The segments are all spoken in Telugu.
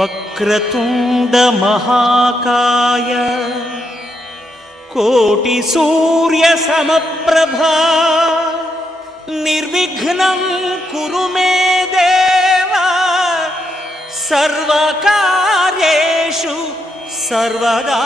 వక్రతుండ మహాకాయ కోటి సూర్య సమప్రభా నిర్విఘ్నం కురు మే దేవా సర్వకార్యేషు సర్వదా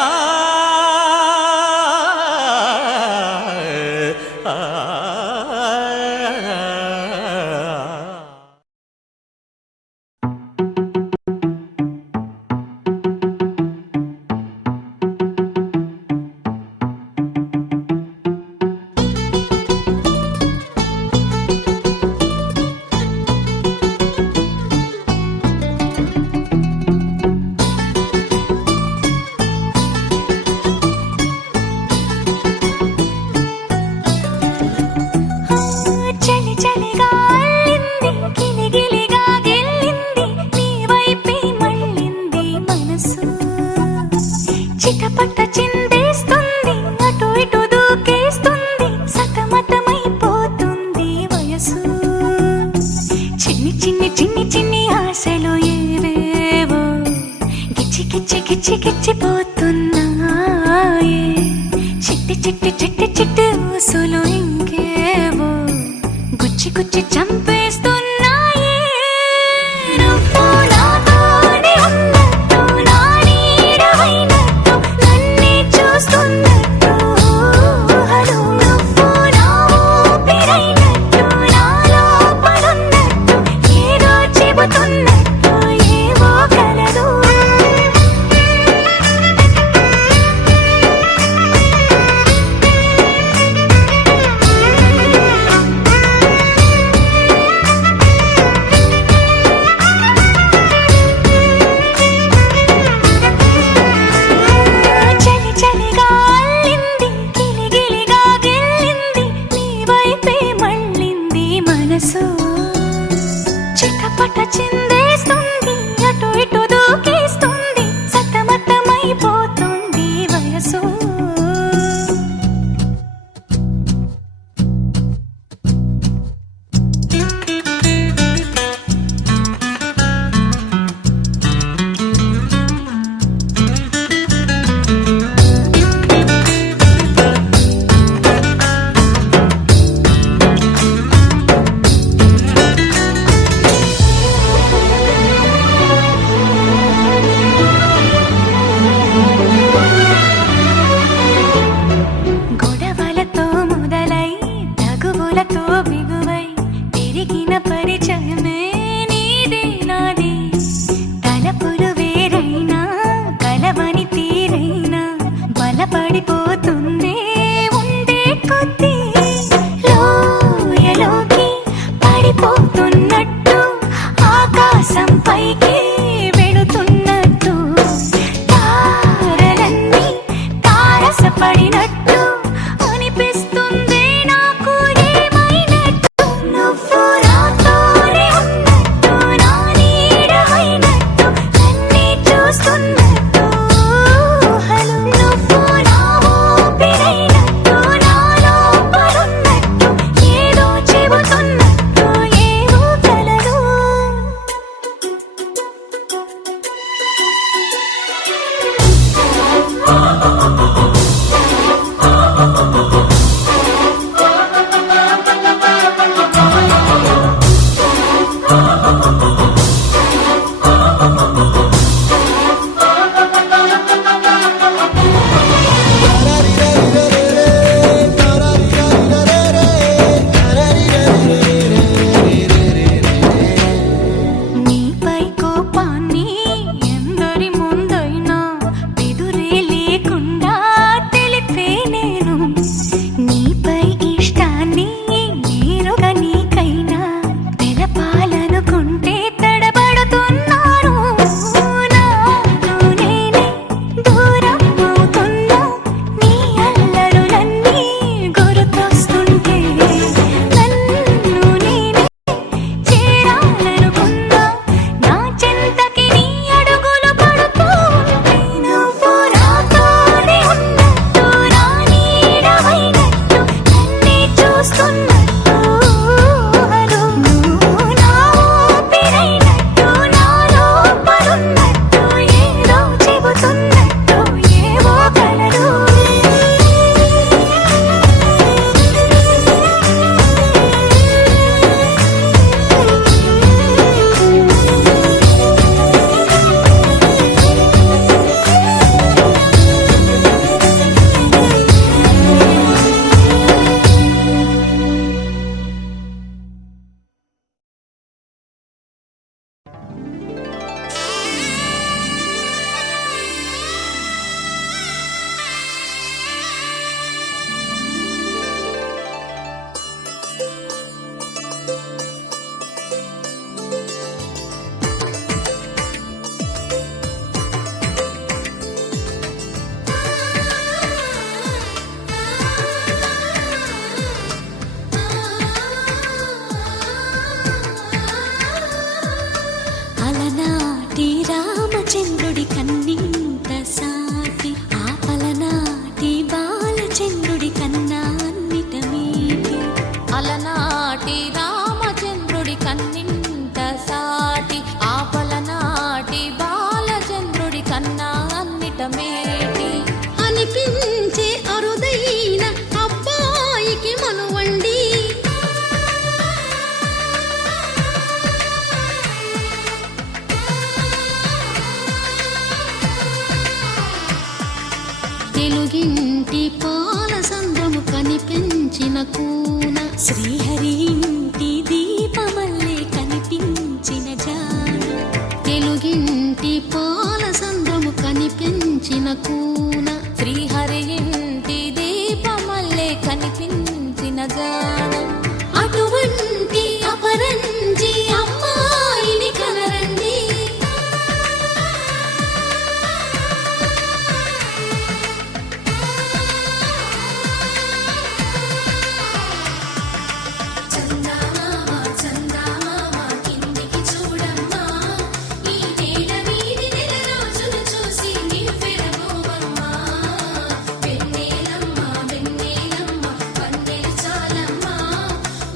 గిచ్చిపోతున్నాయే చిట్టి చిట్టి చిట్టి చిట్టి ఊసులు ఇంకేవో గుచ్చి గుచ్చి చంపేస్తున్నాయే నువ్వు నాతోనే ఉన్నట్టు నా నీడవైనట్టు నన్నే చూస్తున్నట్టు ఊహలు నువ్వు నా ఊపిరైనట్టు నా లోపలున్నట్టు ఏదో చెబుతున్నట్టు ఏవో కలదు చిటపట చిందేస్తుంది అటు ఇటు దూకేస్తుంది సతమతమైపోతుంది వయసు బిగువై పెరిగిన పరిచయమే నీదే నాది తలపులు వేరైనా కలవని తీరైనా బలపడిపోతుందే ఉండే కొద్దీ లోయలోకి పడిపోతున్నట్టు ఆకాశం పైకి వెళుతున్నట్టు తారలన్నీ తారసపడినట్టు అనిపిస్తుంది చూస్తున్నట్టు ఊహలు నువ్వు నా తెలుగింటి పాల సంద్రము కనిపించిన కూన శ్రీహరి ఇంటి దీపమల్లే కనిపించిన జాన తెలుగింటి పాల సంద్రము కనిపించిన కూన శ్రీహరి ఇంటి దీపమల్లే కనిపించిన జాన అటువంటి అపరంజి అమ్మాయిని కనరండి చందమామ చందమామ కిందికి చూడమ్మా ఈ నేల మీది నెల రోజులు చూసి నివ్వెరబోవమ్మా వెన్నెలమ్మ వెన్నెలమ్మ వన్నెలు చాలమ్మా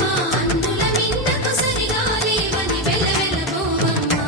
మా అందుల మిన్నకు సరిగా లేవని వెలవెలబోవమ్మా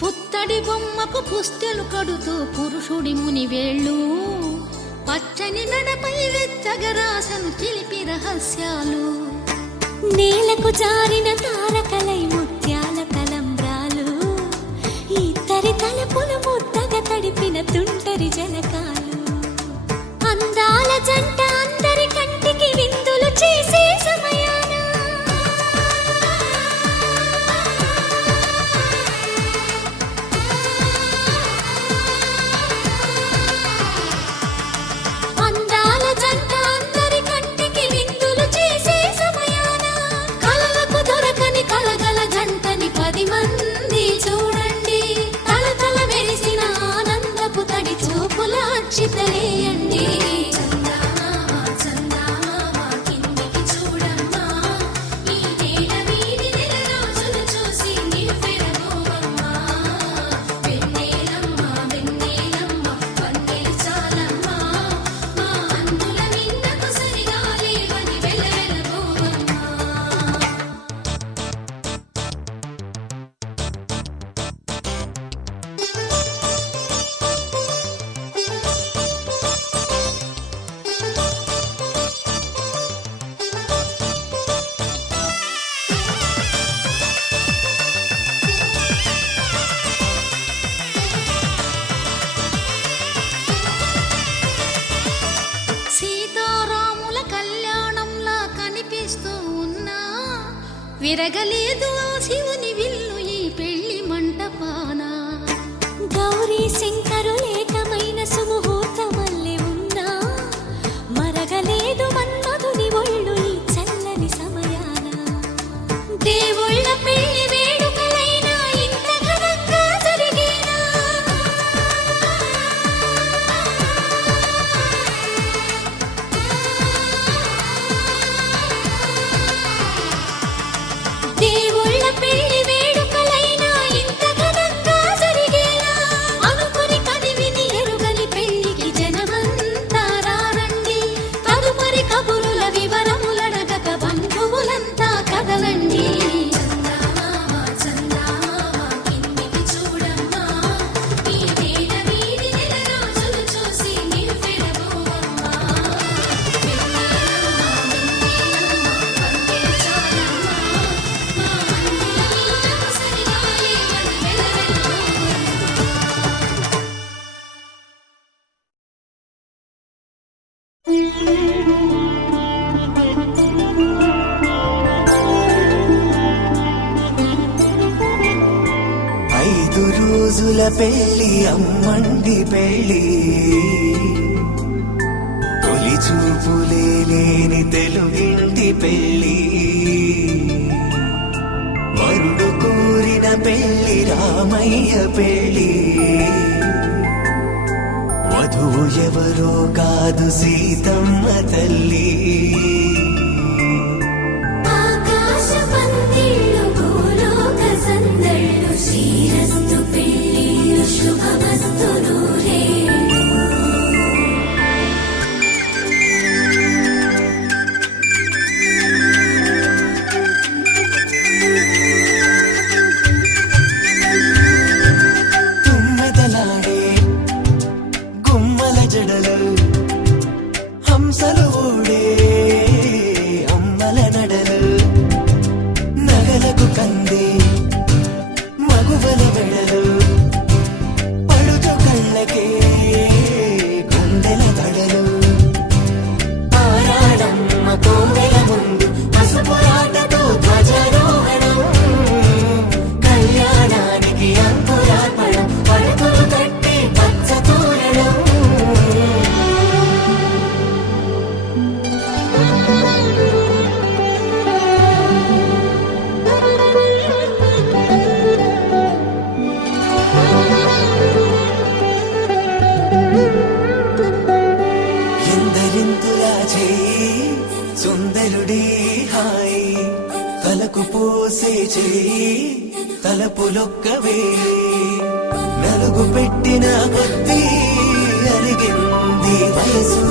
పుత్తడి బొమ్మకు పుస్తెలు కడుతూ పురుషుడి ముని వేళ్ళు పచ్చని నడపై వెచ్చగరాసను చిలిపి రహస్యాలు నేలకు జారిన తారకలై ముత్యాల తలంబ్రాలు ఇద్దరి తలపులు ముద్దగా తడిపిన తుంటరి జలకాలు అందాల జంట అందరి కంటికి విందులు చేసే సమయాన అందాల జంట అందరి కంటికి విందులు చేసే సమయాన కలలకు దొరకని కలగల జంటని 10 మంది చూడండి తలతల మెరిసిన ఆనందపు తడి చూపుల అక్షితలేయండి చందమామ చందమామ కిందికి చూడమ్మా ఈ నేల మీది నెల రోజులు చూసి నివ్వెరబోవమ్మా వెన్నెలమ్మ వెన్నెలమ్మ వన్నెలు చాలమ్మా మా అందుల మిన్నకు సరిగా లేవని వెలవెలబోవమ్మా సీతారాముల కళ్యాణంలా కనిపిస్తూ ఉన్నా విరగలేదు ఆ శివుని విల్లు ఈ పెళ్లి మంటపాన గౌరీ శంకరులేకమైన సుముహూర్తమల్లె ఉన్నా మరగలేదు మన్మధుని ఒళ్ళు ఈ చల్లని సమయాన దేవుళ్ళ పెళ్లి వేడుకలైనా ఇంత ఘనంగా జరిగేనా దేవుళ్ళ పెళ్లి వేడుకలైనా ఇంత ఘనంగా జరిగేనా అనుకుని కదివిని ఎరుగని పెళ్లికి జనమంతా రారండి తదుపరి కబురుల వివరములడగక బంధువులంతా కదలండి చందమామ చందమామ కిందికి చూడమ్మా ఈ నేల మీది నెల రోజులు చూసి నివ్వెరబోవమ్మా వెన్నెలమ్మ వెన్నెలమ్మ వన్నెలు చాలమ్మా మా అందుల మిన్నకు సరిగా లేవని వెలవెలబోవమ్మా ఐదు రోజుల పెళ్లి అమ్మండి పెళ్లి తొలి చూపులే లేని తెలుగింటి పెళ్లి వరుడు కోరిన పెళ్లి రామయ్య పెళ్లి వధువు ఎవరో కాదు సీతమ్మ తల్లి ఆకాశ పందిళ్ళు భూలోక సందళ్ళు శ్రీరస్తు పెళ్ళిళ్ళు శుభమస్తు నూరేళ్ళు చేయి సుందరుడే హాయి తలకు పోసే చేయి తలపులొక్కవే నలుగు పెట్టిన కొద్దీ అరిగింది వయసు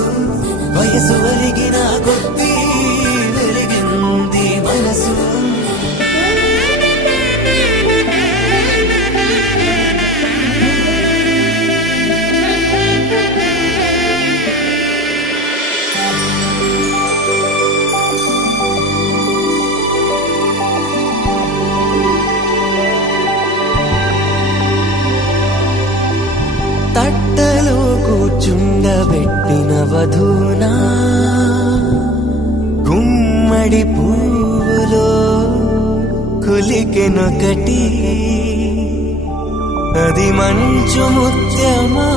వయసు అరిగిన కొద్దీ వెలిగింది మనసు తట్టలో కూర్చుండబెట్టిన వధూనా గుమ్మడి పువ్వులో కులికెనొకటి అది మంచు ముత్యమా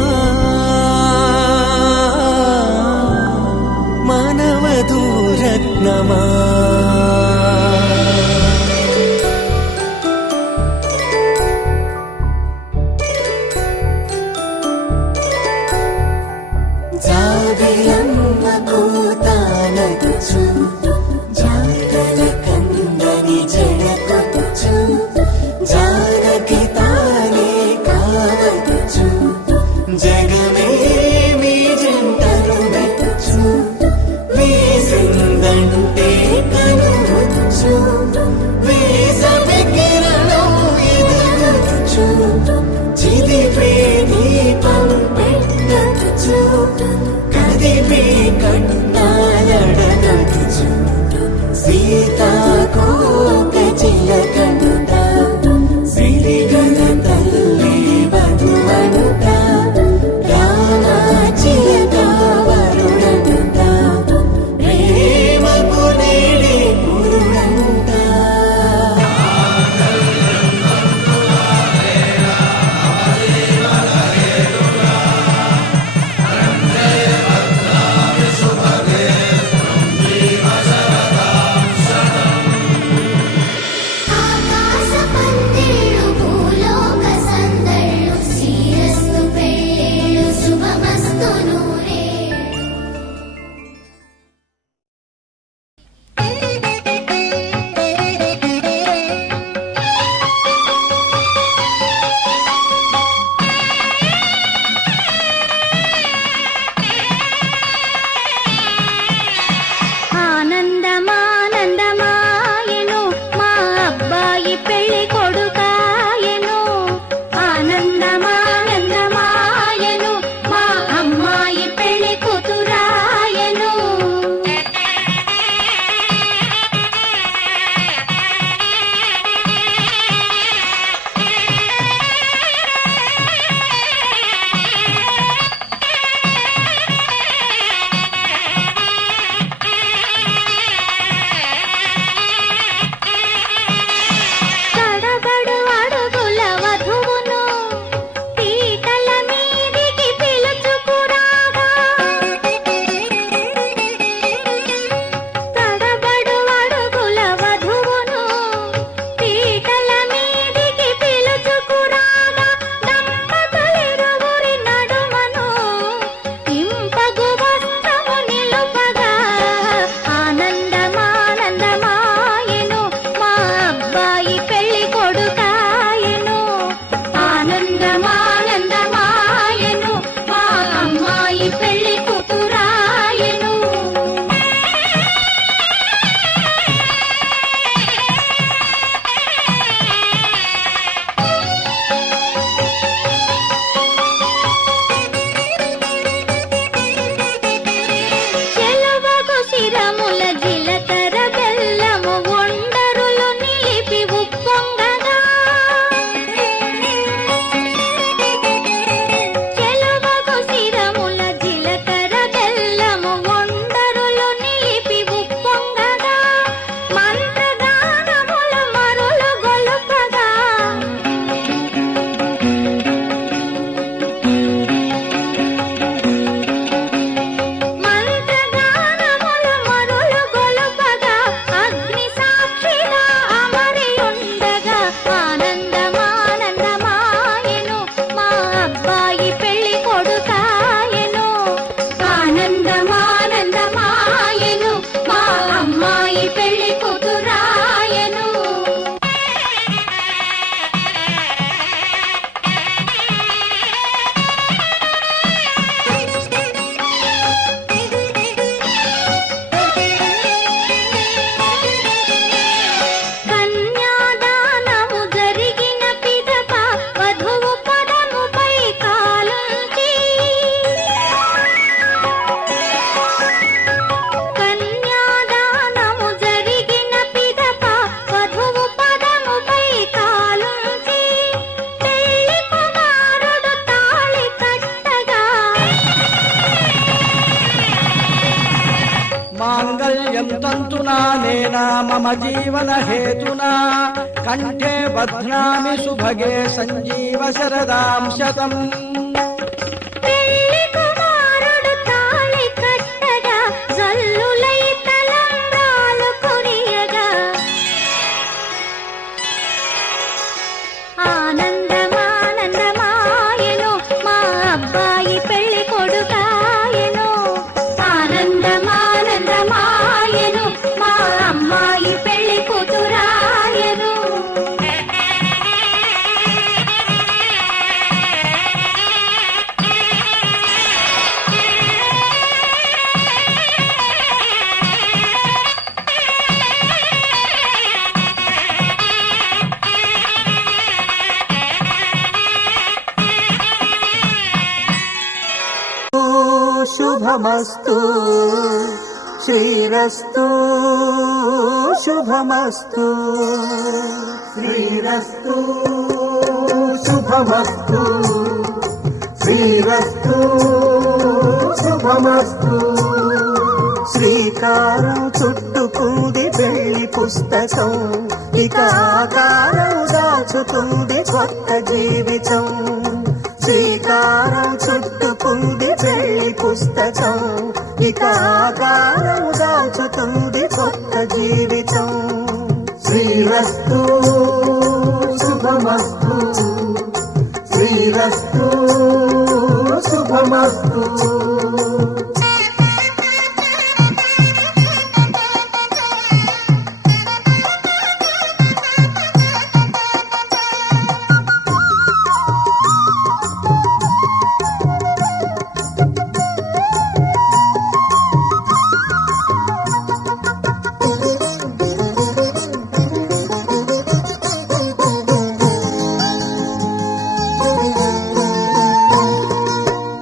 మానవధూరత్నమా జాబిలమ్మ కూతానగుచు జాగల కందని జడకొచ్చు జానకి తానే కావదుచు జయ అయం తంతునా నేనా మమ జీవన హేతునా కంఠే బధ్నామి సుభగే సంజీవ శరదాం శతం. పెళ్లి కుమారుడు తాళి కట్టగా జల్లులై తలంబ్రాలు కురియగా ఆనందమానందమాయెను మా అబ్బాయి పెళ్లి కొడుకాయెను. ఆనందమానందమాయెను మా అమ్మాయి పెళ్లి కూతురాయెను. శుభమస్తు శ్రీరస్తు శుభమస్తు శ్రీరస్తు శుభమస్తు శ్రీరస్తు శుభమస్తు. శ్రీకారం చుట్టుకుంది పెళ్లి పుస్తకం ఇక ఆకారం దాచుతుంది కొత్త జీవితం. శ్రీకారం చుట్టుకుంది పెళ్లి పుస్తకం ఇక ఆకారం దాచుతుంది కొత్త జీవితం. శ్రీరస్తు శుభమస్తు శ్రీరస్తు శుభమస్తు.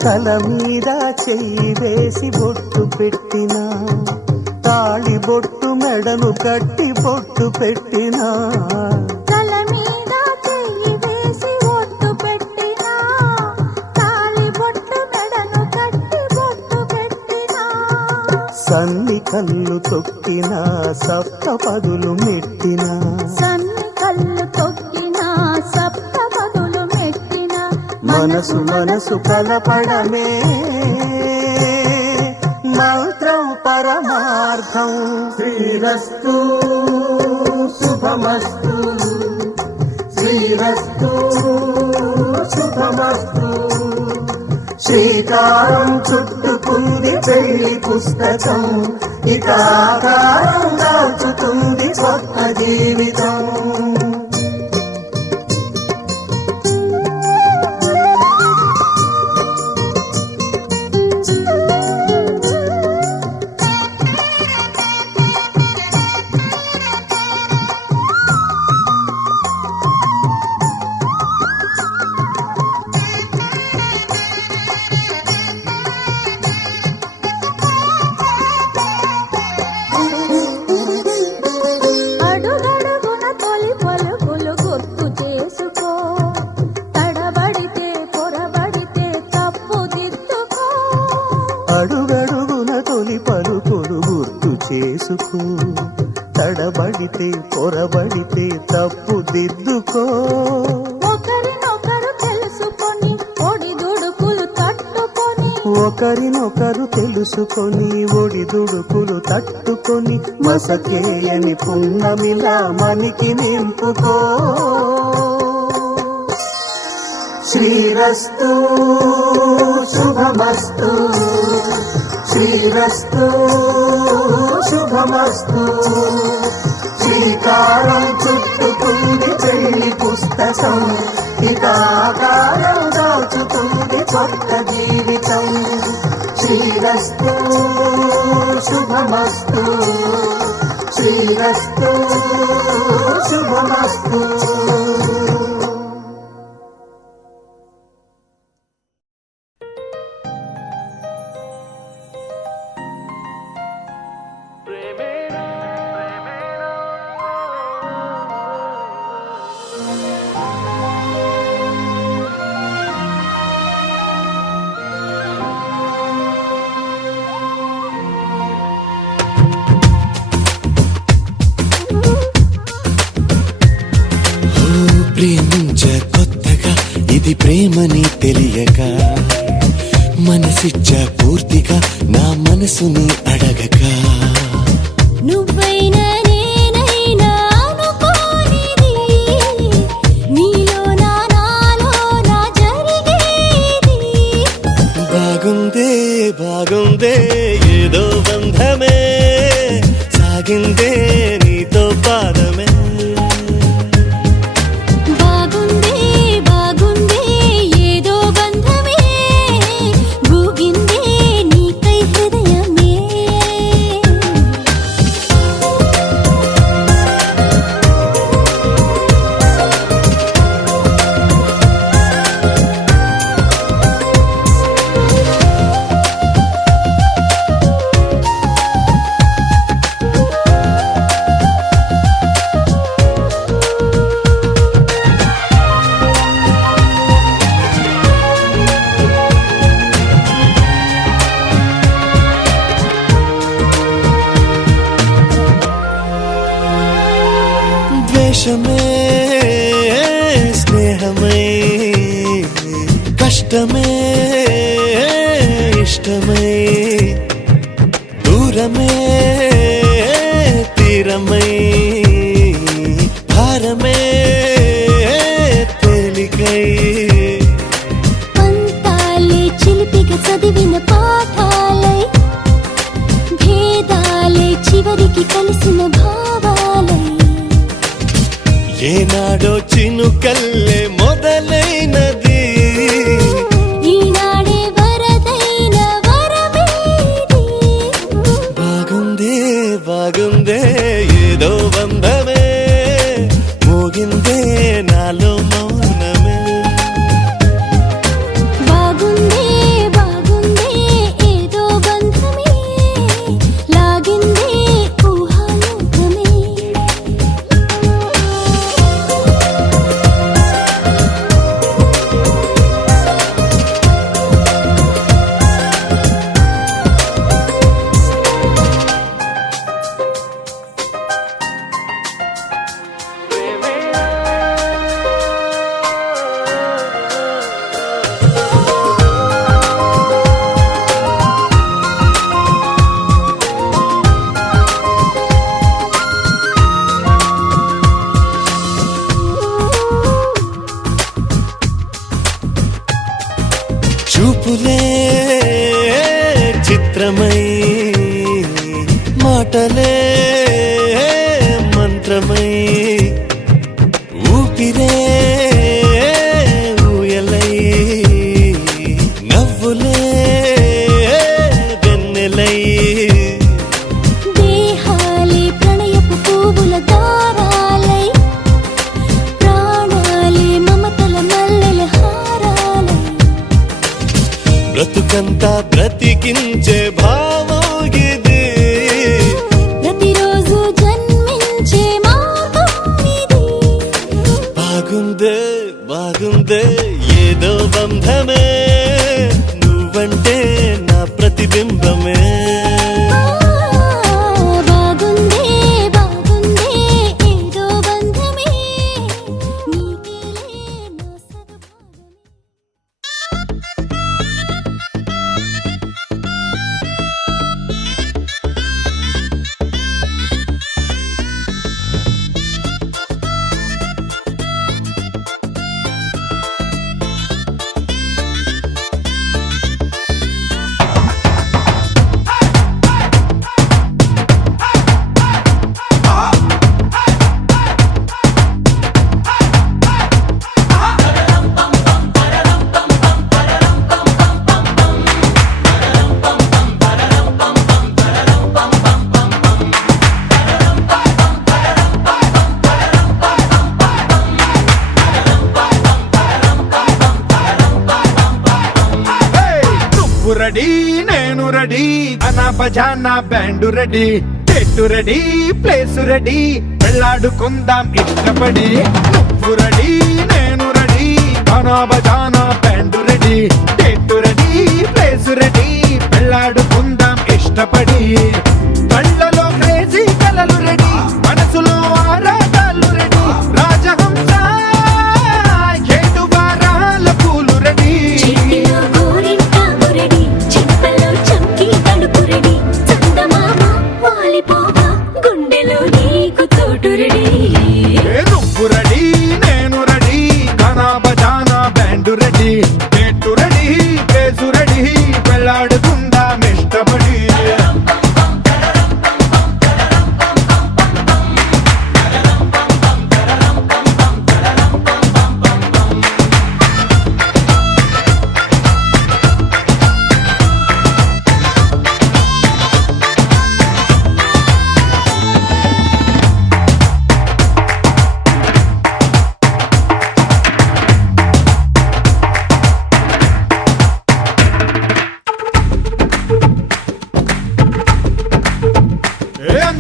తల మీద చెయ్యి వేసి బొట్టు పెట్టినా తాళి బొట్టు మెడను కట్టి బొట్టు పెట్టినా తల మీద చెయ్యి వేసి ఒట్టు పెట్టినా తాళి బొట్టు మెడను కట్టి బొట్టు పెట్టినా సన్ని కళ్ళు తొక్కినా సప్త పదులు మెట్టినా సన్ని కళ్ళు తొక్కినా సప్త పదులు మెట్టినా మనసు మనసు కలపడమే మంత్రం పరమార్థం. శ్రీరస్తు శుభమస్తు శ్రీరస్తు శుభమస్తు. శ్రీకారం చుట్టుకుంది పెళ్లి పుస్తకం ఇక ఆకారం దాచుతుంది కొత్త జీవితం. అడుగడుగున తొలి పలుకులు గుర్తు చేసుకో తడబడితే పొరబడితే తప్పు దిద్దుకో. అడుగడుగున తొలి పలుకులు గుర్తు చేసుకో తడబడితే పొరబడితే తప్పు దిద్దుకో. ఒకరినొకరు తెలుసుకొని ఒడిదుడుకులు తట్టుకొని ఒకరినొకరు తెలుసుకొని ఒడిదుడుకులు తట్టుకొని మసకేయని పున్నమిలా మనికి నింపుకో. శ్రీరస్తు శుభమస్తు శ్రీరస్తు శుభమస్తు. శ్రీకారం చుట్టుకుంది పెళ్లి పుస్తకం ఇక ఆకారం దాచుతుంది కొత్త జీవితం. శ్రీరస్తు శుభమస్తు శ్రీరస్తు శుభమస్తు. మనసుని అడగక నువ్వైనా నేనైనా అనుకోనిది నీలో నాలో నా జరిగేది బాగుందే బాగుందే ఏదో బంధమే సాగిందే నీతో పాదమే బాగుందే బాగుందే ఏదో బంధమే గూగిందే నీకై హృదయమే ద్వేషమే స్నేహమై కష్టమే ఇష్టమై దూరమే తీరమై భారమే తేలికై పంతాలే చిలిపిగా చదివిన పాఠాలై భేదాలే చివరికి కలిసిన భావాలై ఏనాడో చినుకల్లే మొదలైనది ఈనాడే వరదైన వరమేది బాగుందే బాగుందే ఏదో బంధమే మోగిందే నాలో మౌనమే బాగుందే బాగుందే ఏదో బంధమే లాగిందే ఊహాలోకమే చూపులే చిత్రమై మాటలే మంత్రమై ఊపిరే ఊయలై నవ్వులే వెన్నెలై దేహాలే ప్రణయపు పువ్వుల దారాలై ప్రాణాలే మమతల మల్లెల హారాలై బ్రతుకంతా బ్రతికించే భావోగిది ప్రతిరోజు జన్మించే మార్గం ఇది బాగుందే బాగుందే ఏదో బంధమే నువ్వంటే నా ప్రతిబింబమే బాగుందే బాగుందే ఏదో బంధమే నీకేలే నా సగభాగమే రెడీ నేను రెడీ అనా బజానా బ్యాండ్ రెడీ చెట్టు రెడీ ప్లేస్ రెడీ వెళ్ళాడుకుందాం ఇష్టపడి నువ్వు రెడీ నేను రెడీ అనా బజానా బ్యాండ్ రెడీ చెట్టు రెడీ ప్లేస్ రెడీ వెళ్ళాడుకుందాం ఇష్టపడి కళ్ళలో క్రేజీ కలలు రెడీ మనసులో ఆరాటాలు రెడీ రాజహంస ఏడు వారాల పూలు రెడీ చేతిలో గోరింటాకు రెడీ చెంపలో చంకీ తడుపు రెడీ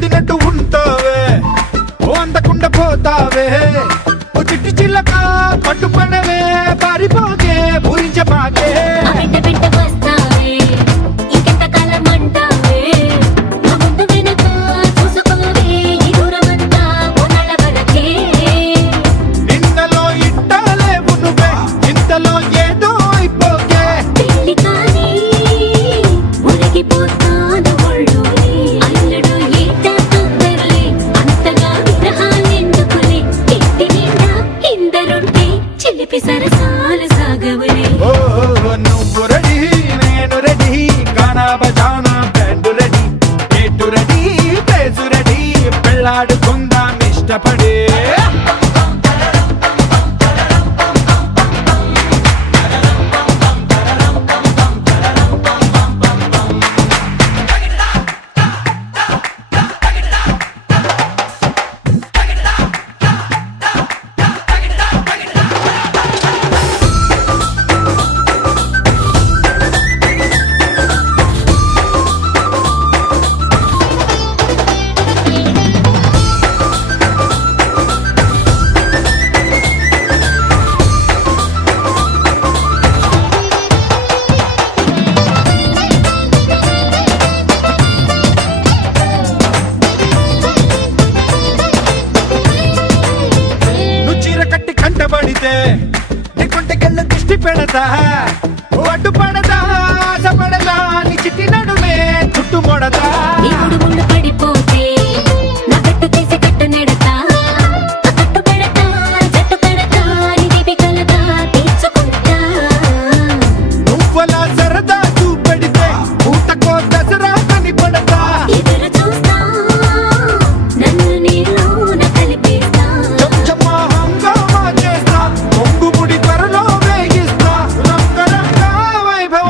అందినట్టు ఉంటావే ఓ అందకుండా పోతావే ఓ చిట్టి చిల్లక పట్టుపడవే పారిపోకే పూరించబాకే ఆ వెంట వెంట వస్తావే ఇంకెంత కాలం అంటావే నా ముందు వెనక చూసుకోవే ఈ దూరమంతా కొనాల వరకే నిన్నలో ఇట్టాలేవు నువ్వే ఇంతలో ఏదో అయిపోకే పెళ్లి కానీ మునిగిపోతాను ఒళ్ళోనే అల్లుడు ఈట తొందరలే అంతగా విరహాలెందుకులే ఇంటి నిండా ఇందరుంటే చిలిపి సరసాలు సాగవలే ఓ నువ్వు రెడీ నేను రెడీ గానా బజానా బ్యాండ్ రెడీ ఎటు రెడీ ప్లేసు రెడీ పెళ్ళాడుకుందాం ఇష్టపడే నువ్వు చీర కట్టి కంటబడితే నీ కొంటకెళ్ళ దిష్టి పెడతా ఓ అడ్డు పడదా ఆశ పడదా నీ చిట్టి నడుమే చుట్టుమొడదా ఇప్పుడు ముందు పడిపోతే నా కట్టు తీసి కట్టు నెడతా ఆ కట్టు పెడతా జట్టు కడతా నిధి కలదా తీర్చుకుంటా నువ్వలా సరదా చూపెడితే ఊటకో దసరా కని పడతా ఎదురు చూస్తా నన్ను నీలోన కలిపేస్తా చెంచమ్మా హంగామా చేస్తా కొంగుముడి త్వరలో వేగిస్తా రంగరంగ వైభవ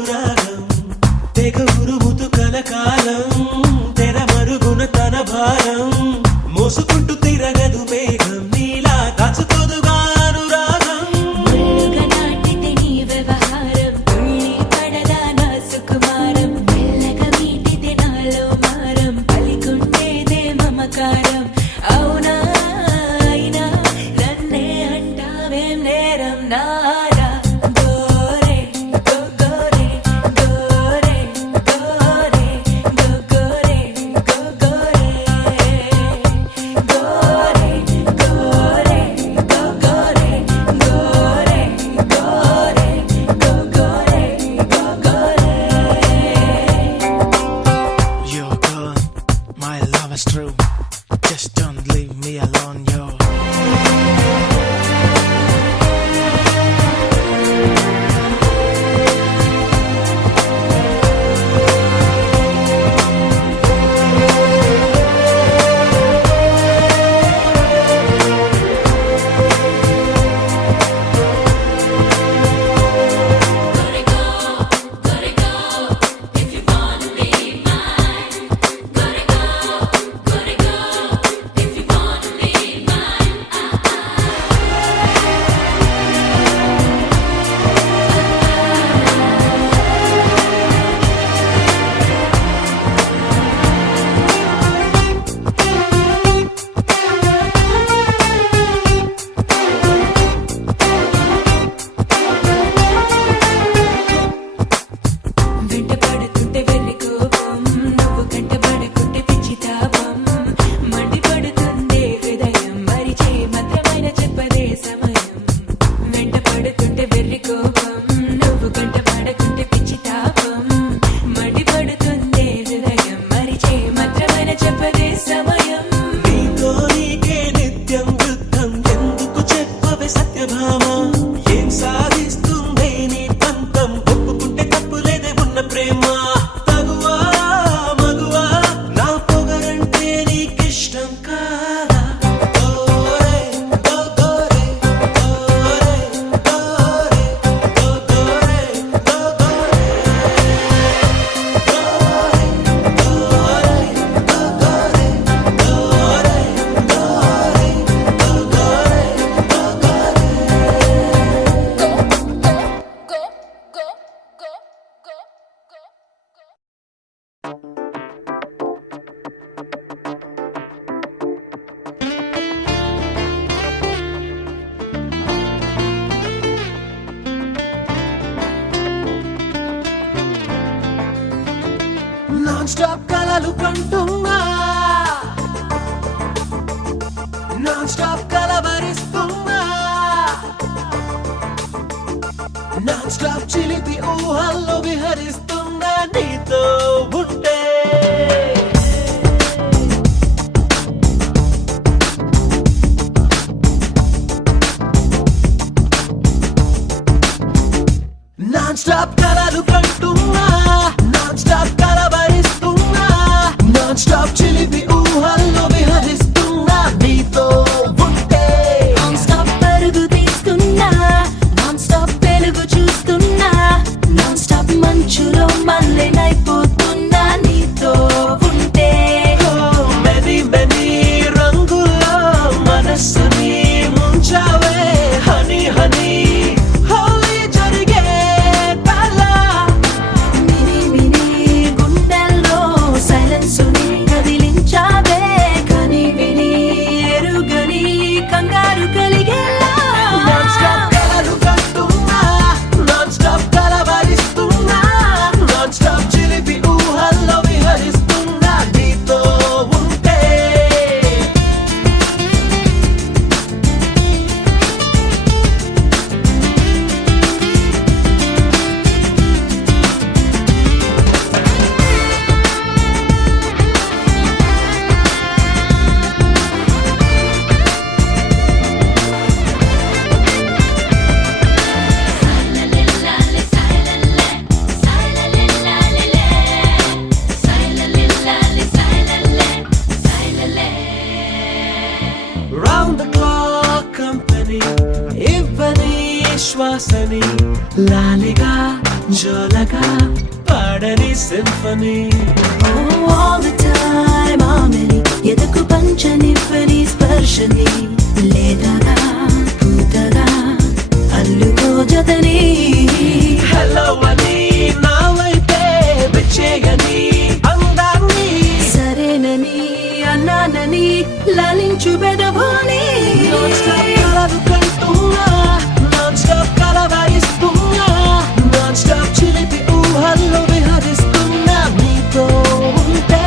అనురాగం తెగ ఉరుముతు కలకాలం తెర మరుగున తన భారం మోసుకుంటూ తిరగదు మేఘం నీలా దాచుకోదుగా అనురాగం ముళ్ళుగా నాటితే నీ వ్యవహారం తుళ్ళి పడదా నా సుకుమారం మెల్లగా మీటితే నాలో మారం పలికుంటేదే మమకారం అవునా అయినా నన్నే అంటావేం నేరం నారా గోరే గోరే గోరే గోరే గోరే గోరే గోరే గోరే గోరే గోరే గోరే గోరే You're good, my love is true. Just don't leave me alone, yo. వెంట పడుతుంటే వెర్రి కోపం నువ్వు కంట పడకుంటే పిచ్చి తాపం మండి పడుతుందే హృదయం మరిచే మాత్రమైన చెప్పదే సమయం వెంట పడుతుంటే వెర్రి కోపం నువ్వు కంట పడకుంటే పిచ్చి తాపం మండి పడుతుందే హృదయం మరిచే మాత్రమైన చెప్పదే సమయం నీతో నీకే నిత్యం యుద్ధం ఎందుకు చెప్పవే సత్యభామ ఏం సాధిస్తుందే నీ పంతం ఒప్పుకుంటే తప్పులేదే ఉన్న ప్రేమ తగువా మగువా నా పొగరంటే నీకిష్టం కాదా గోరే గోరే గోరే గోరే గోరే నాన్ స్టాప్ కలలు కంటున్నా నాన్ స్టాప్ కలవరిస్తున్నా నాన్ స్టాప్ చిలిపి ఊహల్లో విహరిస్తున్నా నీతో ఉంటే నాన్ స్టాప్ కలలు కంటున్నా నాన్ స్టాప్ కలవరిస్తున్నా నాన్ స్టాప్ చిలిపి ఊహల్లో విహరిస్తున్నా నీతో ఉంటే నాన్ స్టాప్ పరుగు తీస్తున్నా నాన్ స్టాప్ వెలుగు చూస్తున్నా నాన్ స్టాప్ మంచులో మల్లెనైపోతున్నా నీతో ఉంటే మెనీ మెనీ రంగుల్లో మనస్సుని ముంచావే హనీ హనీ హోలీ జరిగే కళ mini mini harmony symphony. Oh, all the time harmony ఎదకు పంచని పని స్పర్శని లేతగా పూతగా అల్లుకో జతని Hello అని నా వైపే వచ్చేయని అందాన్ని సరేనని అన్నానని లాలించు బెదవోని non stop కలలు కంటున్నా non stop కలవరిస్తున్నా non stop చిలిపి ఊహల్లో విహరిస్తున్నా నీతో ఉంటే.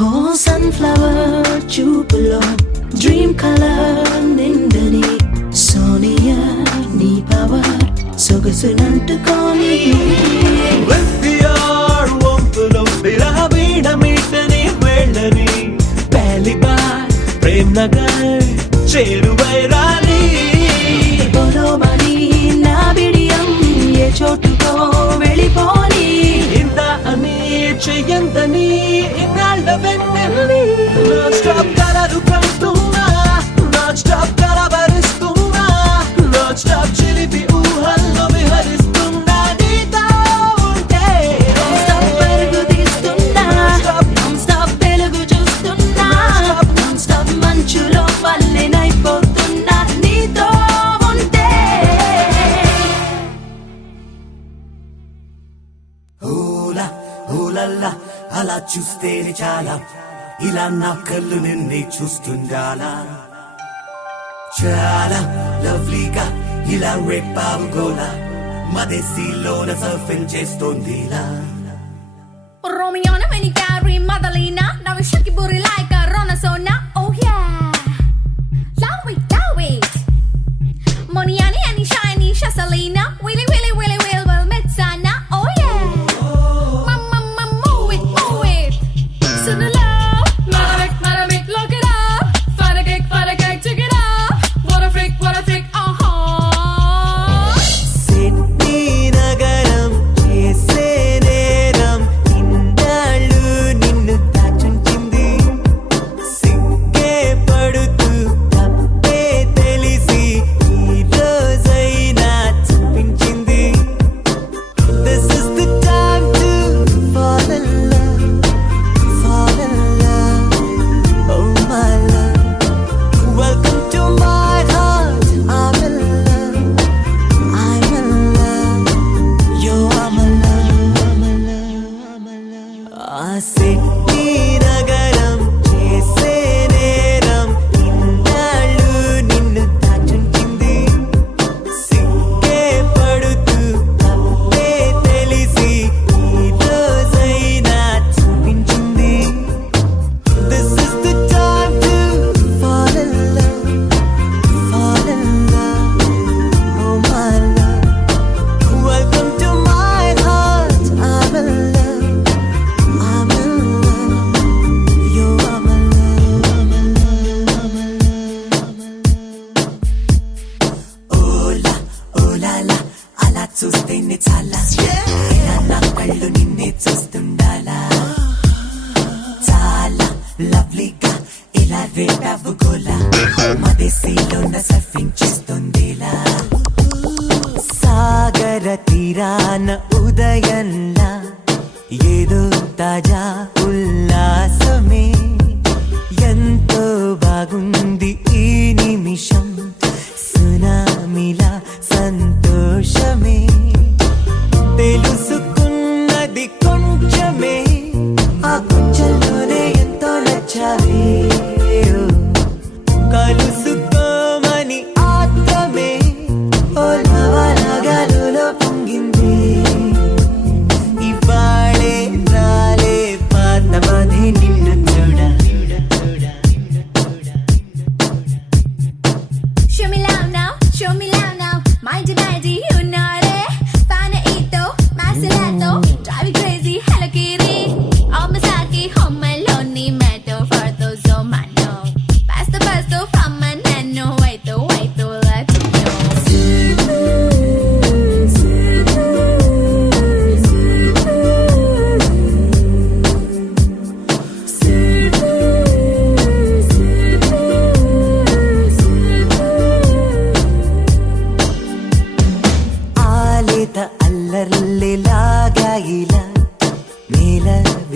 Oh, sunflower చూపులో డ్రీమ్ కలర్ నిండని సోనియా నీ పవర్ సొగసునంటుకొని విద్యార్ వంపులో విరహవీణ మీటని వెళ్ళని పహలి బార్ ప్రేమ్ నగర్ చేరువై రాని పొలోమని నా బిడియం ఏ చోటుకో వెళ్ళిపోని ఇంత అని చెయ్యంతని ఇన్నాళ్ళ వెన్నెల్ని non stop కలలు కంటున్నా non stop కలవరిస్తున్నా non stop చిలిపి ఊహల్లో విహరిస్తున్నా నీతో ఉంటే. స్టాప్ పరుగు తీస్తున్నా నాన్ స్టాప్ వెలుగు చూస్తున్నా నాన్ స్టాప్ మంచులో పల్లెనైపోతున్నా నీతో ఉంటే ఊలా ఊలల్లా అలా చూస్తేనే చాలా ఇలా నా కళ్ళు నిన్నే చూస్తుండాలా చాలా లవ్లీగా ఇలా రేపావు గోలా మదేశీలోన surfing చేస్తోందిలా Romiona, Manicari, Madalena, now we shake your booty like a Ronasona. Oh yeah, love it. Moniani, Annie, Shiny, Shasalina, Willy, well, Metsana. Oh yeah, mama, move it. So the love, Maravik, look it up. Fight a cake, check it out. What a freak, Sydney నగరం చేసే నేరం ఇన్నాళ్ళు నిన్ను దాచుంచింది సిగ్గే పడుతూ తప్పే తెలిసి ఈ రోజైనా చూపించింది. This is the time to fall in love, oh my love. Welcome to my heart, I'm in love. ఆ సిడ్నీ నగరం చేసే నేరం ఇన్నాళ్ళు నిన్ను దాచుంచింది సిగ్గే పడుతూ తప్పే తెలిసి ఈ రోజైనా చూపించింది. This is the time to fall in love, oh my love. Welcome to my heart, I'm in love, you are my love. Ola oh la la అలా చూస్తేనే చాలా ఇలా నా కళ్ళు నిన్నే చూస్తుండాలా చాలా లవ్లీగా ఇలా రేపావు గోలా మదేశీలోన సర్ఫింగ్ చేస్తుందిలా సాగర తీరాన ఉదయంలా ఏదో తాజా ఉల్లాసమే ఎంతో బాగుంది ఈ నిమిషం సునామిలా సంతోషమే తెలుసుకున్నది కొంచెమే ఆ కొంచెంలోనే ఎంతో నచ్చావే ఓ, కలుసుకోమని ఆత్రమే ఓ నవనగలులో పొంగింది ఇవాళే రాలే పాత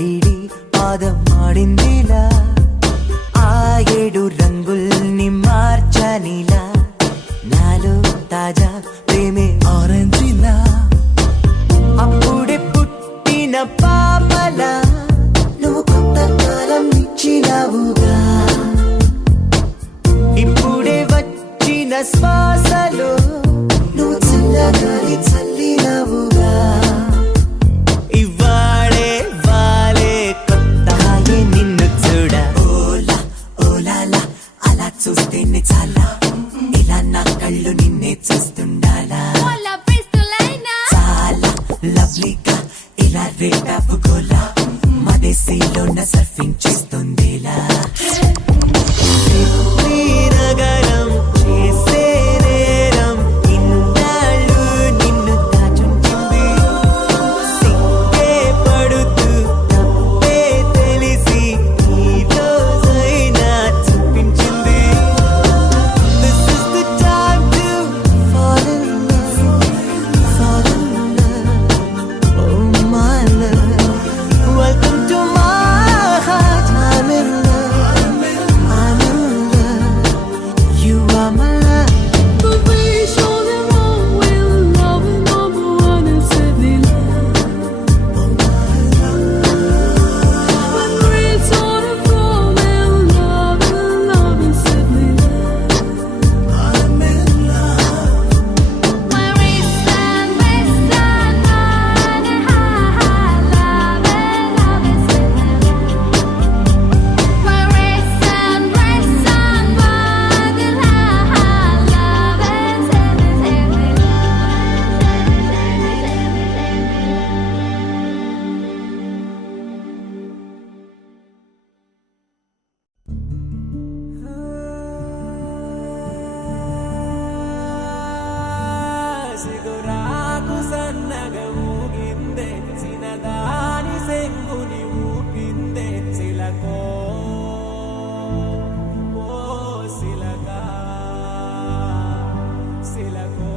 వీడి పాదం ఆడిందిలా ఆ 7 రంగుల్ని మార్చనిలా నాలో తాజా ప్రేమే ఆరెంజిలా అప్పుడే పుట్టిన పాపలా నువ్వు కొత్త కాలం ఇచ్చినావుగా ఇప్పుడే వచ్చిన శ్వాసలో నువ్వు చల్లగాలి చల్లినావుగా ఇవాళే వాలే కొత్తయే నిన్ను చూడ ఓలా ఓలాలా అలా చూస్తేనే చాలా ఇలా నా కళ్ళు నిన్నే చూస్తుండాలా Hola, pistolina. చాలా లవ్లీగా ఇలా రేపాపు గోలా మదేశీలోన సర్ఫింగ్ చేస్తుందిలా నగరం చేసే నేరం ఇన్నాళ్ళు నిన్ను దాచుంచింది సిగ్గే పడుతూ తప్పే తెలిసి ఈ రోజైనా చూపించింది This is the time to fall in love, fall in love, oh my love. Welcome to my heart, I'm in love, I'm in love. You are my love. But we show them all we're loving number one and Sydney When we're sort of falling love in Sydney My wrist and wrist and mine and high love is My wrist and wrist and mine and high love is సిగురాకు సన్నగా ఊగిందే చిన్నదాని సెంగుని ఊపిందే చిలకో ఓ సిలకా సిలకో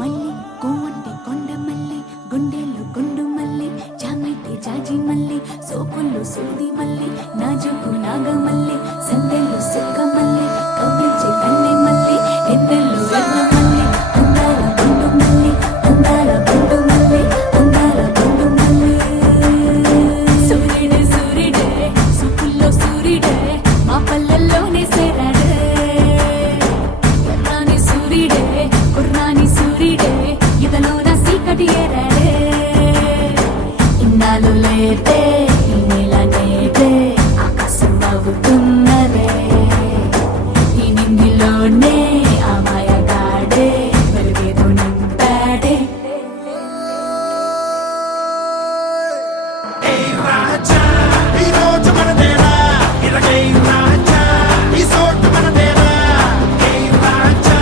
మల్లి కోమంటి కొండ మల్లి గుండెలు గుండు మల్లి జామైతే జాజి మల్లి సోకుల్లో సూది మల్లి నాజుకు నాగమల్లి సందెల్లో సుక్క మల్లి కవ్వించే కన్నె మల్లి ఎన్నెల్లో ఎర్ర మల్లి అందాల గుండు మల్లి అందాల గుండు మల్లి అందాల గుండు మల్లి సూర్యుడే సూర్యుడే సూపుల్లో సూర్యుడే మా పల్లెల్లోనే సేరాడే ఎర్రాని సూర్యుడే కుర్రాని సూర్యుడే ఇదలోన సీకటి ఏరాడే ఇన్నాళ్ళు లేదే ఈ నెల నేదే ఆకాశం అవుతున్నదే ఈ నింగిలోనే ఆ మాయగాడే వెలుగేదో నింపాడే రాజా ఈ రోజు మనదేరా ఇరగై రాజా ఈ సోటు మనదేరా ఏ రాజా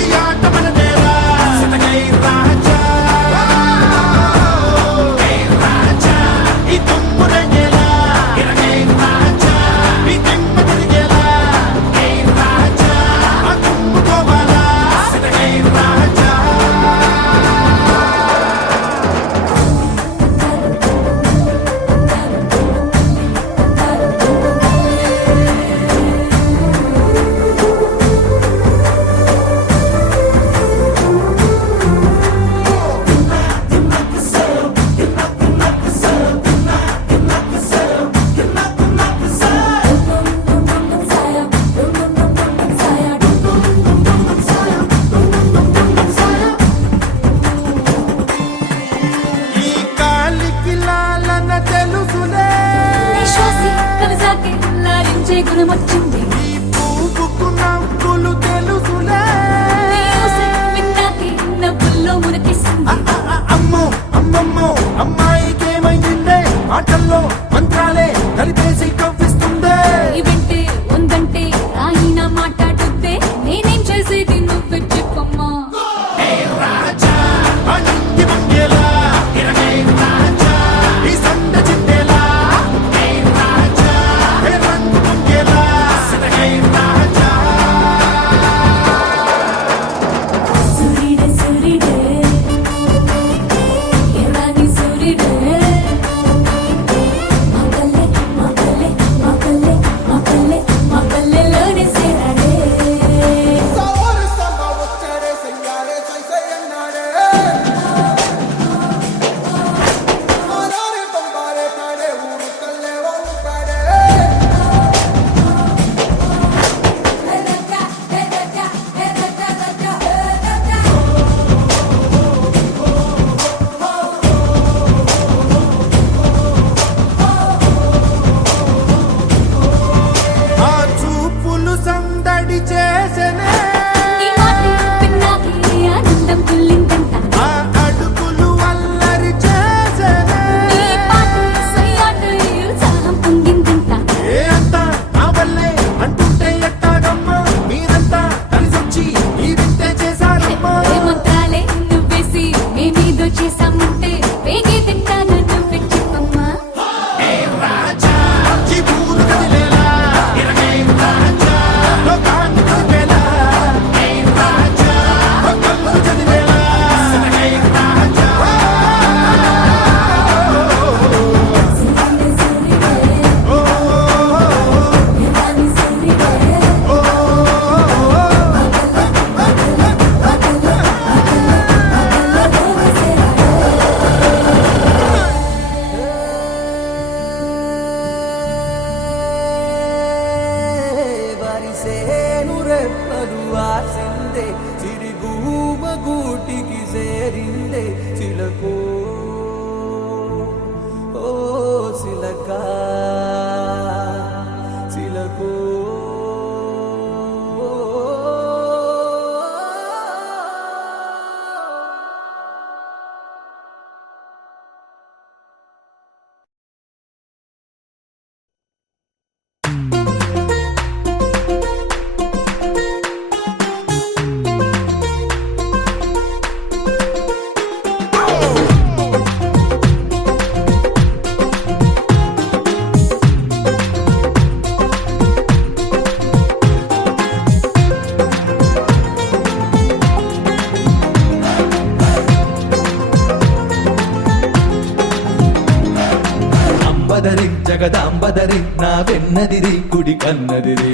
ఈ ఆట మనదేరా సితగై రాజా ఏ రాజా ఈ తుమ్ము రంగేలా ఇరగై రాజా ఈ తిమ్మ తిరిగేలా ఏ రాజా ఆ తుమ్ము కోవాలా సితగై రాజా ఈ కాలికి లాలన తెలుసులే శ్వాసి కవిసాకి లాలించే గుణమొచ్చింది ఈ పువ్వుకు నవ్వులు తెలుసులే నీ ఊసే విన్నాకి నవ్వుల్లో మునకేసింది అమ్మో అమ్మమ్మో అమ్మాయికేమైందే ఆటల్లో మంత్రాలే కలిపేసి కవ్విస్తుందే వింటే ఉందంటే ఆయన మాట్లాడుద్దే నేనేం చేసేది నువ్వు చెప్పమ్మా రాజా అనింగి మంగేలా ఇరగై రాజా ఈ సంద చిందేలా ఏ రాజా ఏ రంగు మంగేలా సితగై రాజా సూర్యుడే సూర్యుడే ఎర్రని అంబదరి జగదాంబదరి నా వెన్నదిరి కుడి కన్నదిరి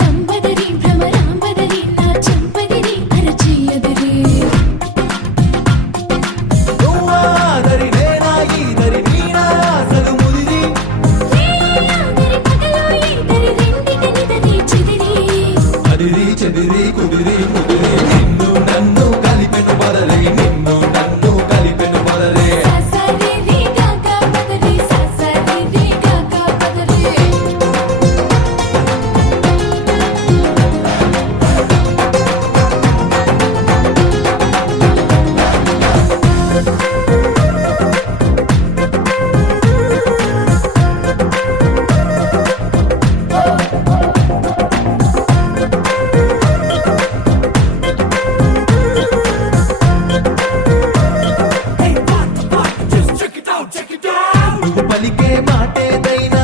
లంబదరి భ్రమరాంబదరి నా చెంపదిరి అరచేయదిరి నువ్వాదరి నేనా ఈదరి నీనా అసలు ముదిరి రేయాదరి పగలోయి దరి రెండిటనిదరి చెదిరి అదిరి చెదిరి కుదిరి ముదిరి నిన్ను నన్ను కలిపెను బదరి నిన్ను నన్ను కలిపెను బదరే ససరి రి గగ పదరి ససరి రి గగ పదరి నువ్వు పలికే మాటేదైనా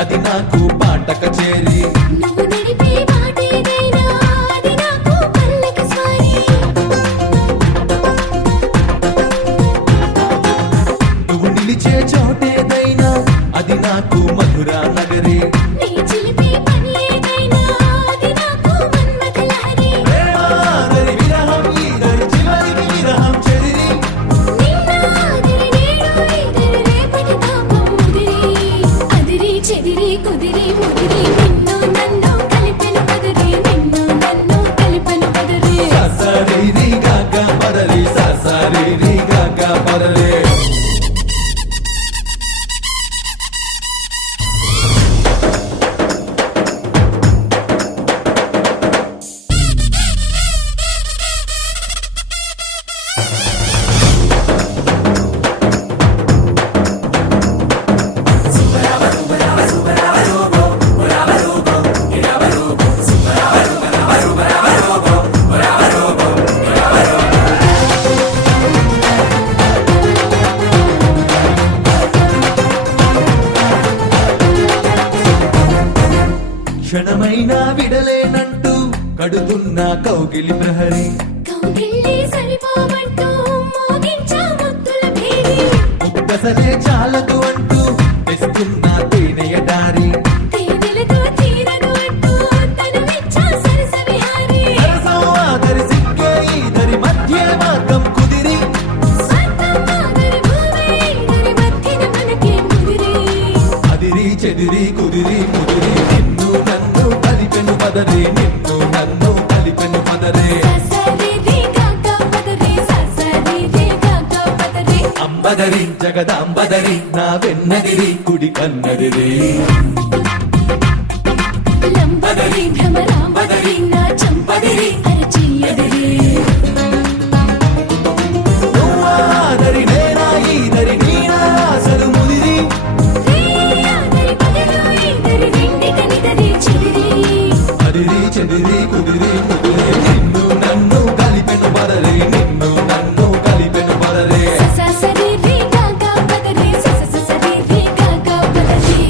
అది నాకు పాటక చేరి నువ్వు నడిపే మాటేదైనా అది నాకు పల్లక స్వారీ నువ్వు నిలిచే చోటేదైనా అది నాకు మధురా నగరి నీ చిలిపే పని ఏదైనా అది నాకు మన్మథలహరి ప్రేమాదరి విరహం ఈదరి చివరికి విరహం చెదిరి నిన్నాదిరి నేడు ఇదరి రేపటి తాపం ముదిరి అదిరి చెదిరి కుదిరి ముదిరి నిన్ను నన్ను కలిపెను పదరి నిన్ను నన్ను కలిపెను పదరి ససరి రి గగ పదరి ససరి రి గగ పదరే క్షణమైనా విడలేనంటూ కడుతున్న కౌగిలి ప్రహరి కౌగిళ్ళే సరిపోమంటూ మోగించా ముద్దుల భేరి ముక్కసలే చాలదు అంటూ తెస్తున్న తేనెయ దారి తేనెలతో తీరదు అంటూ తనమిచ్చా సరస విహారి సరసమాదరి సిక్కే ఈదరి మధ్య మార్గం కుదిరి స్వర్గం మాదిరి భూమి ఇదరి మధ్యన మనకే ముదిరి అదిరి చెదిరి కుదిరి ముదిరి నిన్ను నన్ను కలిపెను పదరే నిన్ను నన్ను కలిపెను పదరే ససరి రి గగ పదరి ససరి రి గగ పదరి అంబదరి జగదాంబదరి నా వెన్నదిరి కుడి కన్నదిరి లంబదరి భ్రమరాంబదరి నా చంపదిరి అరచేయదిరి నువ్వాదరి నేనా ఈదరి నీనా అసలు ముదిరి రేయాదరి పగలోయి దరి రెండిటనిదరి చెదిరి అదిరి చెదిరి కుదిరి ముదిరి నిన్ను నన్ను కలిపెను బదరే నిన్ను నన్ను కలిపెను బదరే ససరి రి గగ పదరి ససరి రి గగ పదరి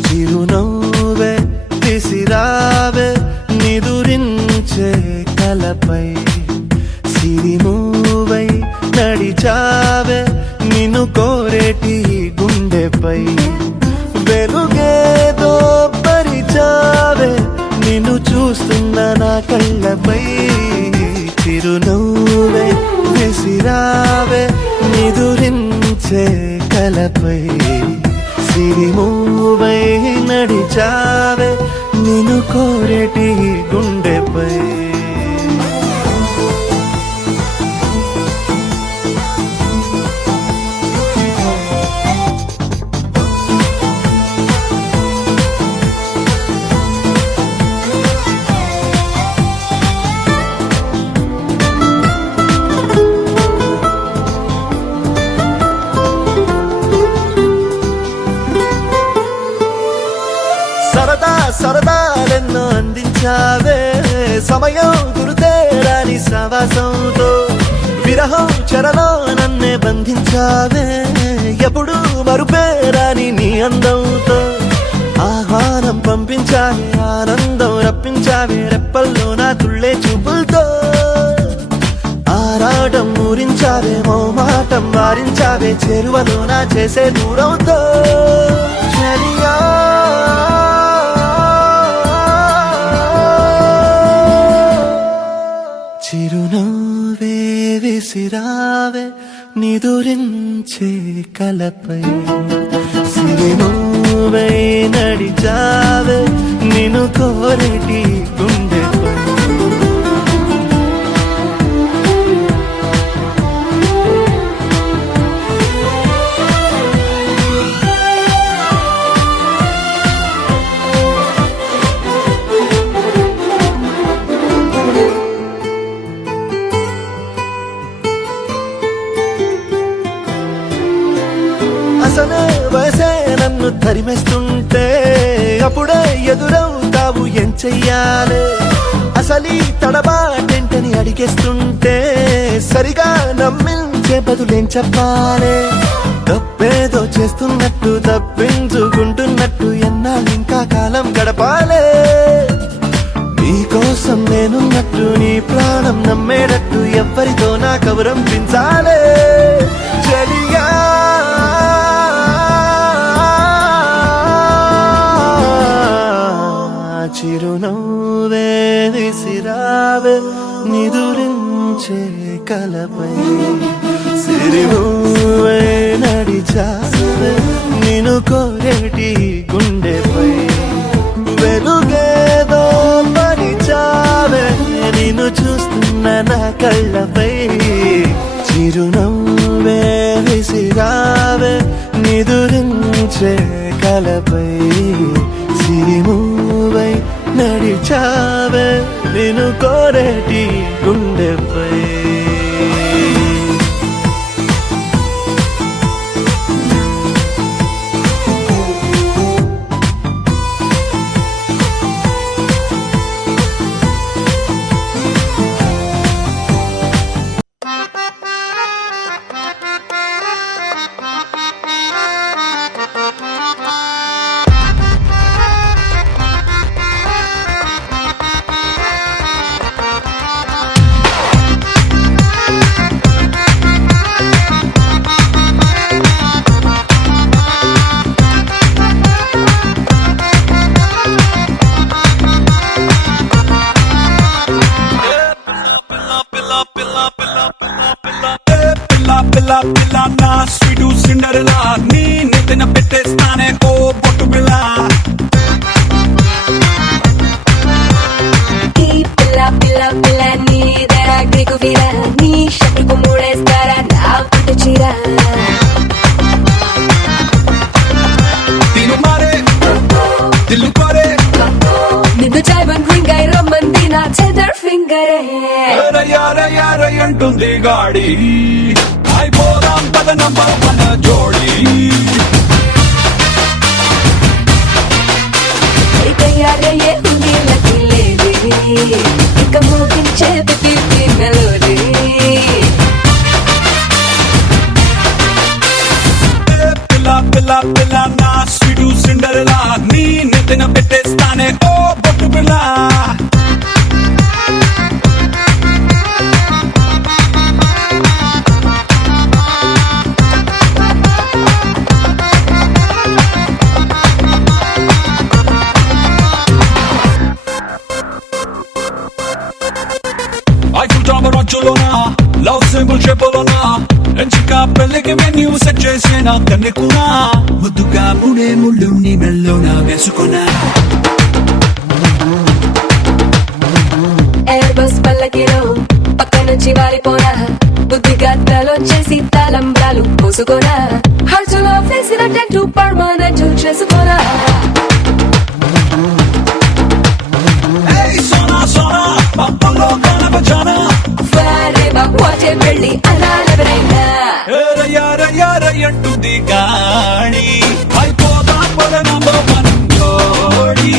చిరునవ్వే విసిరావే నిదురించే కలపై సిరిమూవై నడిచావే నిన్ను కోరేటి గుండెపై వెలుగేదో పరిచావే నిన్ను చూస్తున్న నా కళ్ళపై చిరునవ్వే విసిరావే నిదురించే కలపై సిరిమూవై నడిచావే నిన్ను కోరేటి గుండెపై సరదా సరదాలెన్నో అందించావే సమయం గురుతేరాని సవాసంతో విరహం చెరలో నన్నే బంధించావే ఎప్పుడు మరుపేరాని నీ అందంతో ఆహ్వానం పంపించావే ఆనందం రప్పించావే రెప్పల్లో నా తుళ్ళే చూపులతో ఆరాటం ఊరించావే మౌమాటం వారించావే చేరువలో నా చేసే దూరంతో చెలియా చిరునవ్వే విసిరావే నిదురించే కలపై సిరిమూవై నడిచావే నిన్ను కోరేటి గుండెపై అసలే వయసే నన్ను తరిమేస్తుంటే అప్పుడే ఎదురవుతావు ఏం చెయ్యాలి అసలీ తడబాటెంటని అడిగేస్తుంటే సరిగా నమ్మించే బదులేం చెప్పాలి తప్పేదో చేస్తున్నట్టు తప్పించుకుంటున్నట్టు ఎన్నాళ్ళు ఇంకా కాలం గడపాలే నీకోసం నేనున్నట్టు నీ ప్రాణం నమ్మేటట్టు ఎవ్వరితో నా కబురం పెంచాలే చెలియా చిరునవ్వే విసిరావే నిదురించే కలపై సిరిమూవై నడిచావే నిన్ను కోరేటి గుండెపై వెలుగేదో పరిచావే నిన్ను చూస్తున్న నా కళ్ళపై చిరునవ్వే విసిరావే నిదురించే కలపై సిరిమూవై నడిచావే నిన్ను కోరేటి గుండెపై పిల్ల పిల్ల నా స్వీటు సిండరెలా నీ నెత్తిన పెట్టేస్తానే ఓ బొట్టు పిల్ల ఈ పిల్ల పిల్ల పిల్ల నీ దగ్గరకు వీర నీ షట్టుకు మూడేస్తారా నా పట్టు చీర తిను మారే దిల్లు కోరే నిన్ను చాయ్బన్ రింగ్ అయి రమ్మంది నా చెదర్ ఫింగరే రయ్యారయ్యారై అంటుంది గాడి అయిపోదాం పద నంబర్ మన జోడి తయారయ్యే ఉంది లకి లేది ఇక మోగించే పిపి మెలోడీ పిల్ల పిల్ల పిల్ల నా స్వీటు సిండరెలా నీ నెత్తిన పెట్టేస్తానే ఓ బొట్టు పిల్ల ఐఫిల్ టవర్ వచ్చులోనా లవ్ సింబల్ చెప్పలోనా ఎంచిక పెళ్ళికి మెన్యూ సెట్ చేసేనా కన్నెకునా ముద్దుగా ముడే ముళ్ళు నీ మెల్లోనా వేసుకున్నా ఎయిర్ బస్ పల్లకిలో పక్క నుంచి వారిపోనా బుద్ధిగా తలొచ్చేసి తలంబ్రాలు పోసుకోనా హర్చులో వేసిన టెంటు పర్మనెంట్ చేసుకోనా సోనా సోనా పప్పలో కనబజానా ఫారేవా వాచే పెళ్ళి అనాలెవరైనా రయ్యారయ్యారయ్యంటుంది గాడి అయిపోదా పద నంబర్ మన జోడి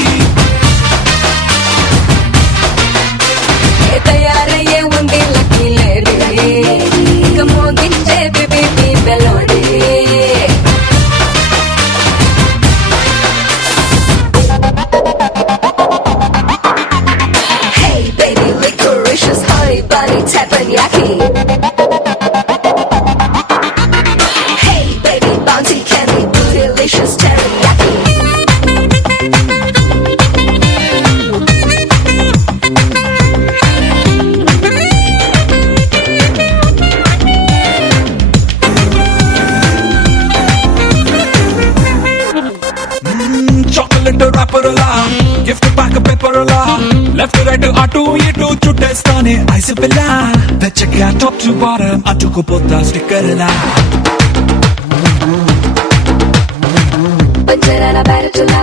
లెఫ్ట్ రైట్ అటు ఇటు చుట్టేస్తానే ఐస్ పిల్ల వెచ్చగా టాప్ టు బాటమ్ అటుకుపోతా స్టిక్కర్లా పంచరాల బ్యారచులా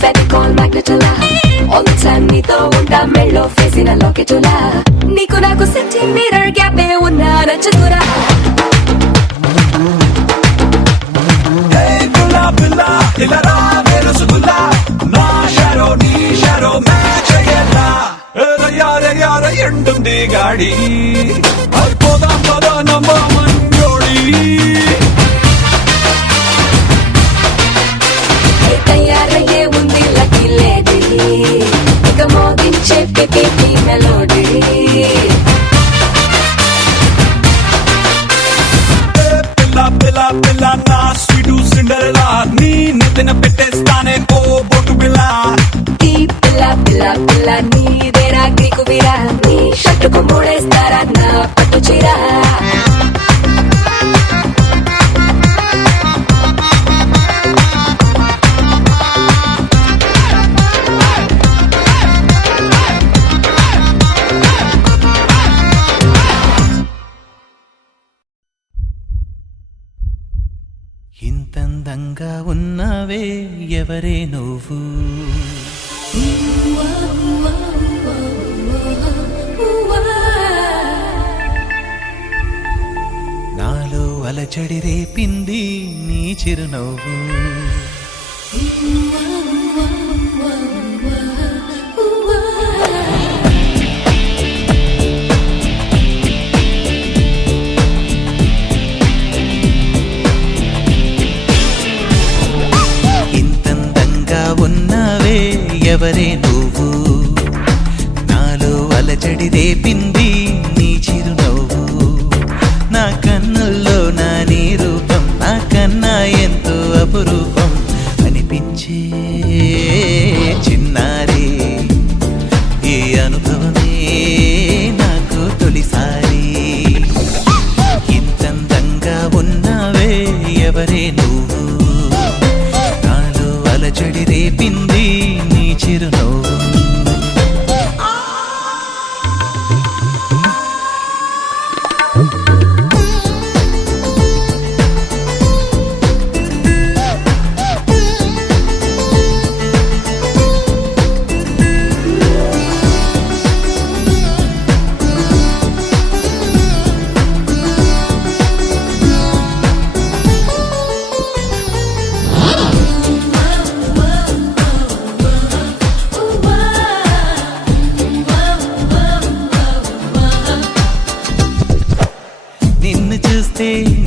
ఫెవికాల్ మ్యాగ్నెటులా ఆల్ ది టైమ్ నీతో ఉంటా మెళ్ళో ఫేసిన లాకెటులా నీకు నాకు సెంటి మీటర్ గ్యాప్ ఉన్నా నచ్చుతురా ఇలా రా రసగుల్లా నా షారో నీ షారో మ్యాచ్ అయ్యేలా రయ్యార ఎంటుంది గాడి అయిపోదాం పదా నమ్మ మంజోడి తయారయ్యే ఉంది లక్కీ లేడీ ఇక మోగించే పిపి మెలోడీ పిల్ల నా స్వీటు సిండరెలా నీ నెత్తిన పెట్టేస్తానే ఓ బొట్టు పిల్ల ఈ పిల్ల నీదేరా గ్రీకు వీరా నీ షర్టుకు మూడేస్తారా నా పట్టు చీరా ఇంతందంగా ఉన్నావే ఎవరే నువ్వు నాలో అలచడి రేపింది నీ చిరునవ్వు ఉన్నావే ఎవరే నువ్వు నాలో అలజడి రేపింది నీ చిరునవ్వు నా కన్నుల్లో నా నీ రూపం నా కన్నా ఎంతో అపురూపం అనిపించే చిన్నారి ఈ అనుభవమే నాకు తొలిసారి ఇంతందంగా ఉన్నావే ఎవరే నువ్వు అలజడి రేపింది నీ చిరునవ్వు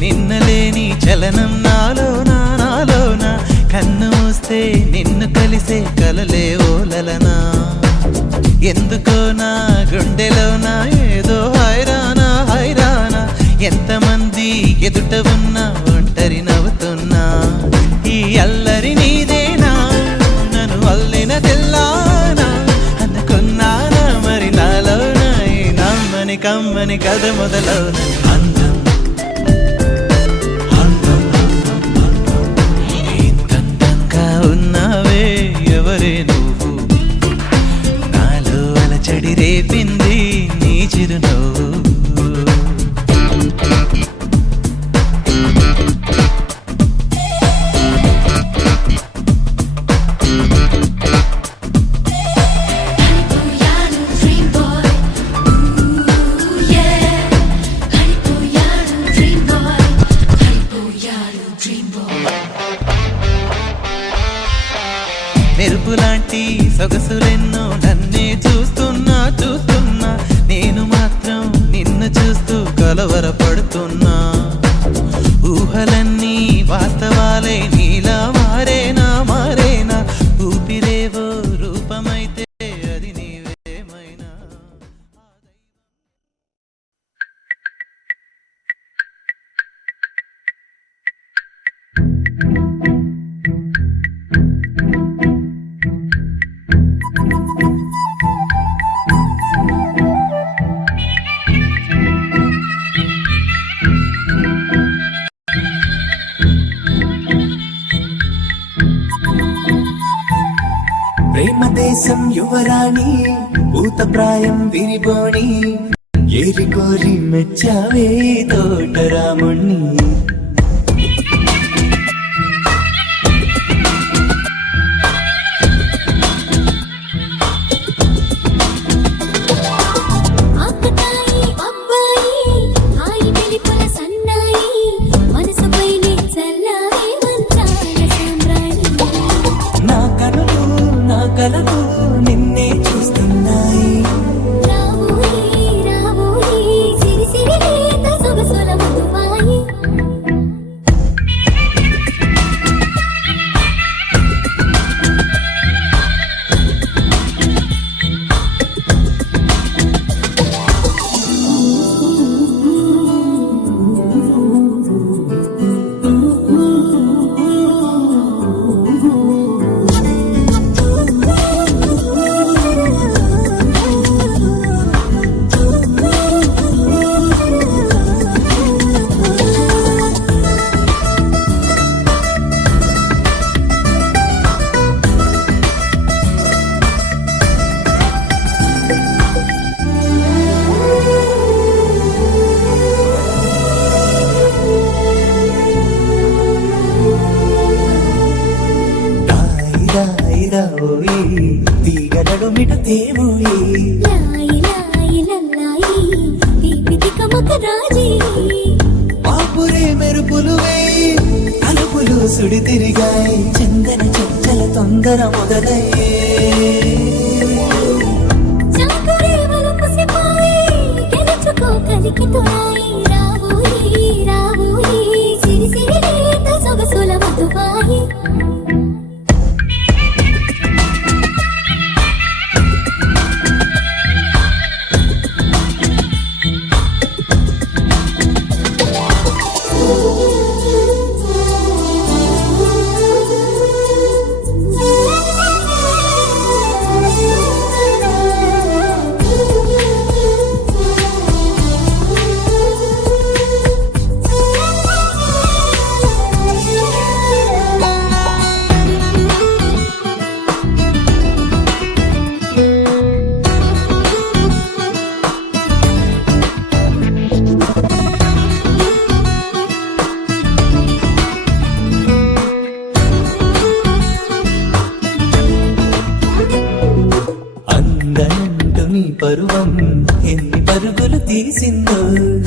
నిన్నలేని చలనం నాలోనా కన్ను మూస్తే నిన్ను కలిసే కలలే ఓలలనా ఎందుకో నా గుండెలోనా ఏదో హైరానా ఎంతమంది ఎదుట ఉన్నా ఒంటరి నవ్వుతున్నా ఈ అల్లరి నీదేనా నన్ను అల్లిన తెల్లానా అనుకున్నానా మరి నాలోనా ఈ నమ్మని కమ్మని కథ మొదలవున అందం ఉన్నావే ఎవరే నువ్వు నాలో అలచడి రేపింది నీ చిరునవ్వు మెరుపులాంటి సొగసులెన్నో నన్నే చూస్తున్నా నేను మాత్రం నిన్ను చూస్తూ కలవరపడుతున్నా ఊహలన్నీ వాస్తవాలే నీలా మారేనా ఊపిరేవో రూపమైతే అది నీవేమైనా ప్రేమ దేశం యువరాణి భూతప్రాయం విరిబోణి ఏరి కోరి మెచ్చావే తోటరాముణ్ణి ఆకతాయి అబ్బాయి హాయి వెలిపల సన్నాయి మనసుపైనే చల్లారే మంత్రాల సామ్రాణి నా కనులు నా కలలు నిన్నే చూస్తున్నాయి రావోయి రావోయి సిరి సిరి లేత సొగసుల మధుపాయి ఓయి తీగ నడుమిట తేవోయి లాయి లాయి లల్లాయి దీపితి కమక రాజీ పాపురే మెరుపులు వేయి తలుపులు సుడి తిరిగాయి చందన చంచల తొందర మొదలయ్యే చాకురే వలపు సిపాయి గెలుచుకో కలికి తోడాయి రావోయి రావోయి సిరి సిరి లేత సొగసుల మధుపాయి అందనంటు నీ పరువం ఎన్ని పరుగులు తీసిందో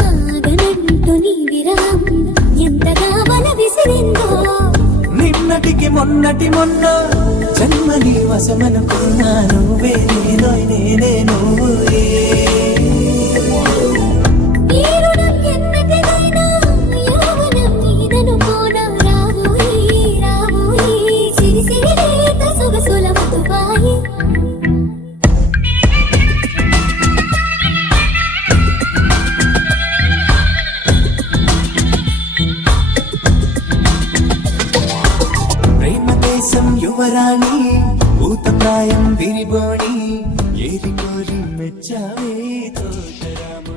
ఆగనంటూ నీ విరహం ఎంతగా వల విసిరిందో నిన్నటికి మొన్నటి మొన్న జన్మని వశమనుకున్నా నువ్వే నేనే నువ్వే ఈ రుణం ఎన్నటిదైనా యౌవనం నీదనుకోనా రావోయి రావోయి సిరి సిరి లేత సొగసుల మధుపాయి ప్రేమ దేశం యువరాణి భూతప్రాయం విరిబోణి ఏరి కోరి మెచ్చావే తోటరాము